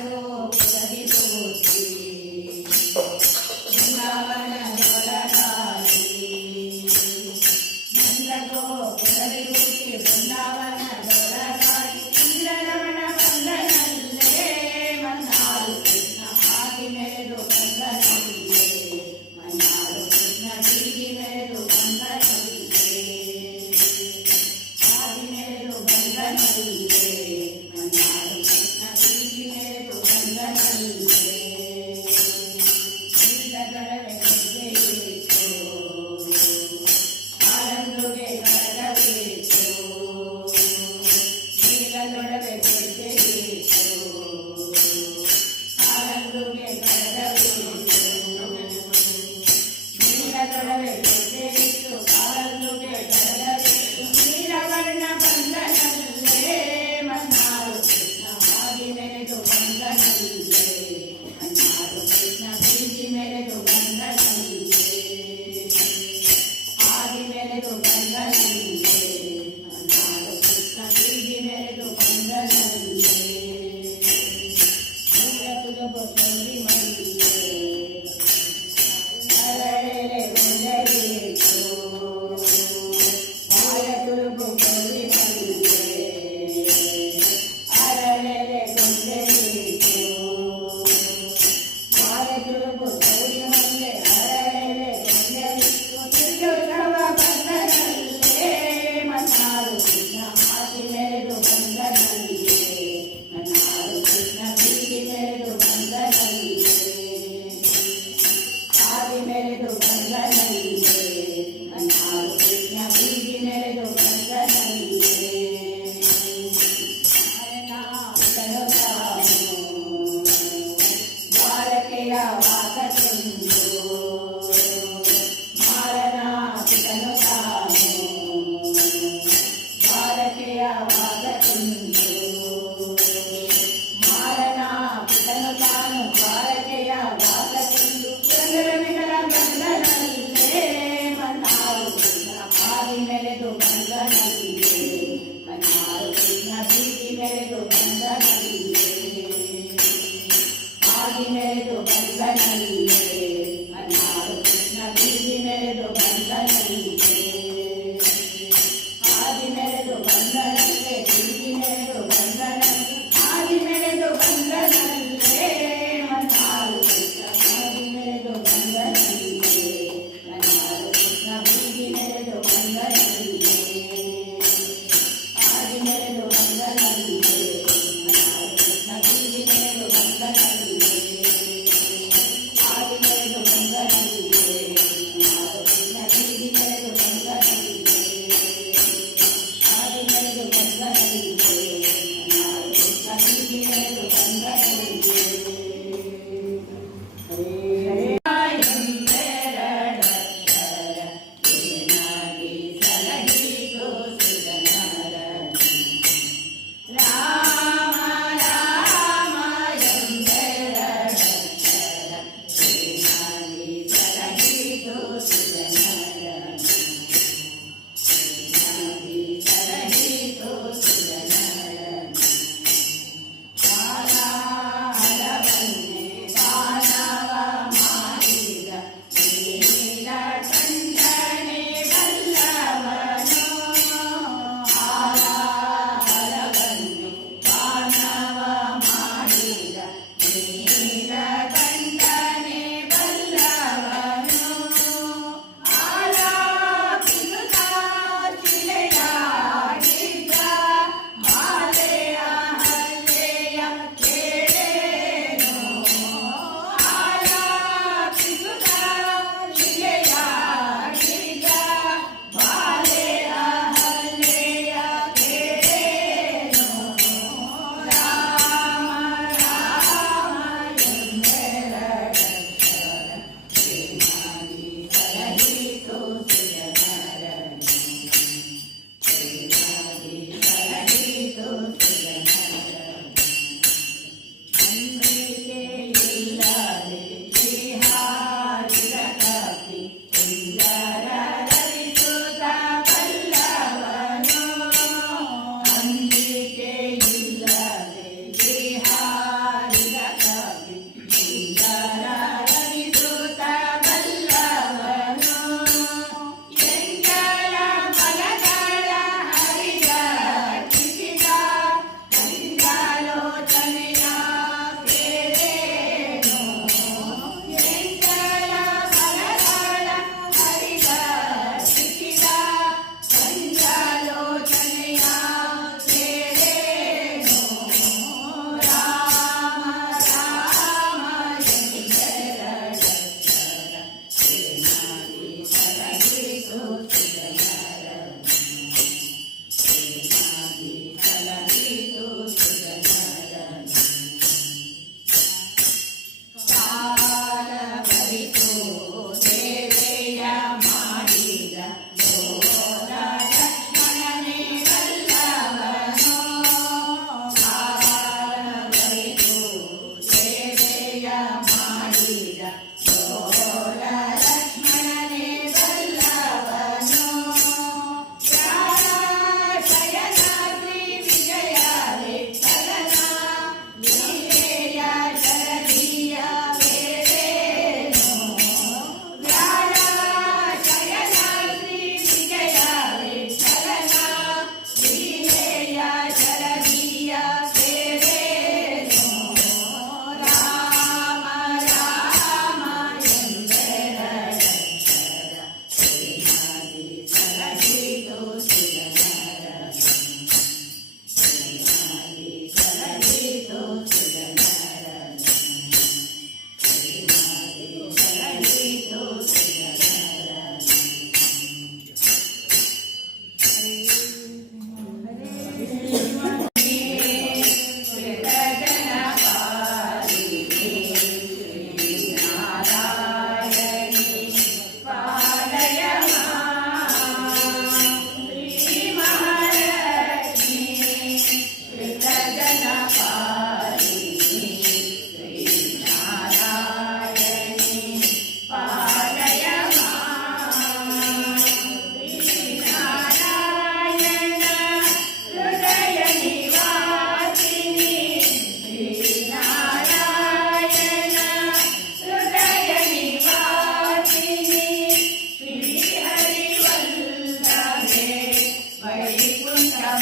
Gracias. Adi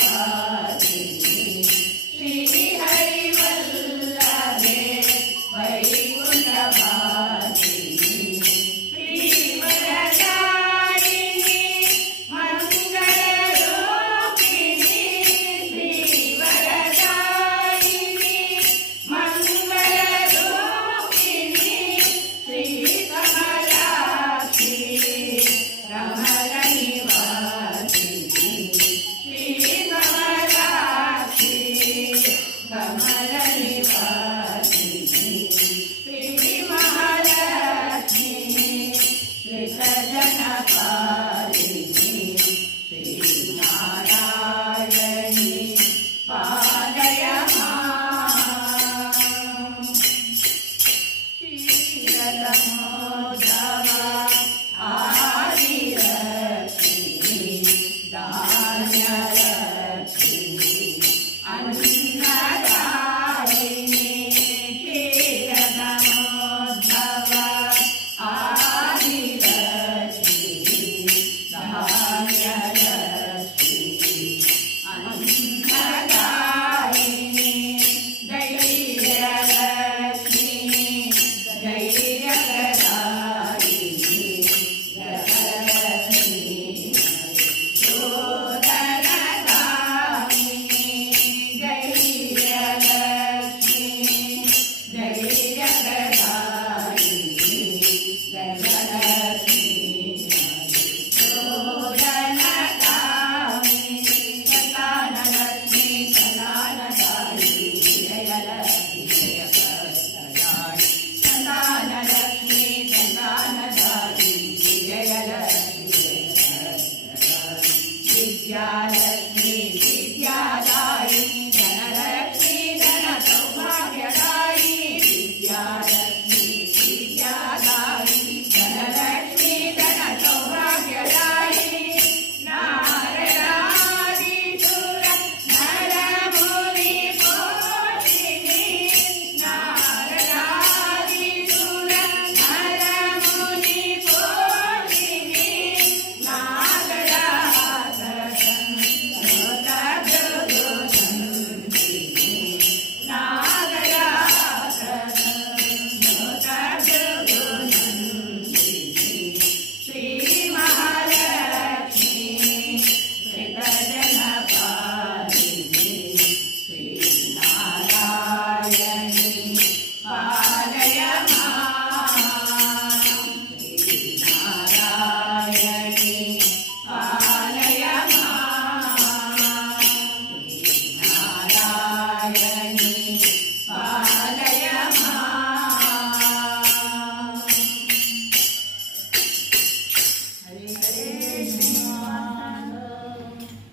Yeah.